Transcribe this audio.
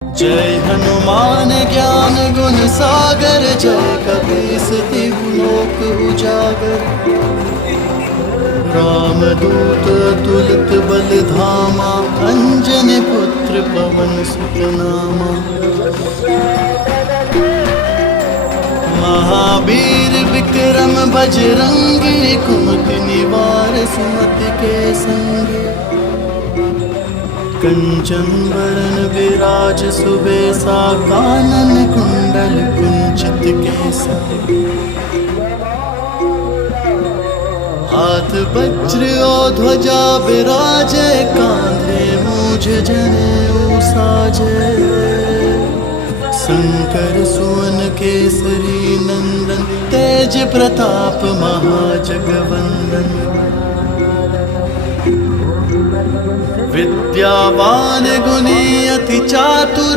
जय हनुमान ज्ञान गुण सागर, जय कपीस तिहु लोक उजागर। रामदूत अतुलित बल धामा, अंजनी पुत्र पवन सुत नामा। महावीर विक्रम बजरंगी, कुमति निवार सुमति के संगी। कंचन बरन विराज सुबेसा, कानन कुंडल कुंचित केसा। हाथ वज्र और ध्वजा विराजे, कांधे मूझ जनेऊ साजे। शंकर सुवन केसरी नंदन, तेज प्रताप महाजगवंदन। विद्यावान गुणी अति चातुर,